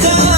Yeah.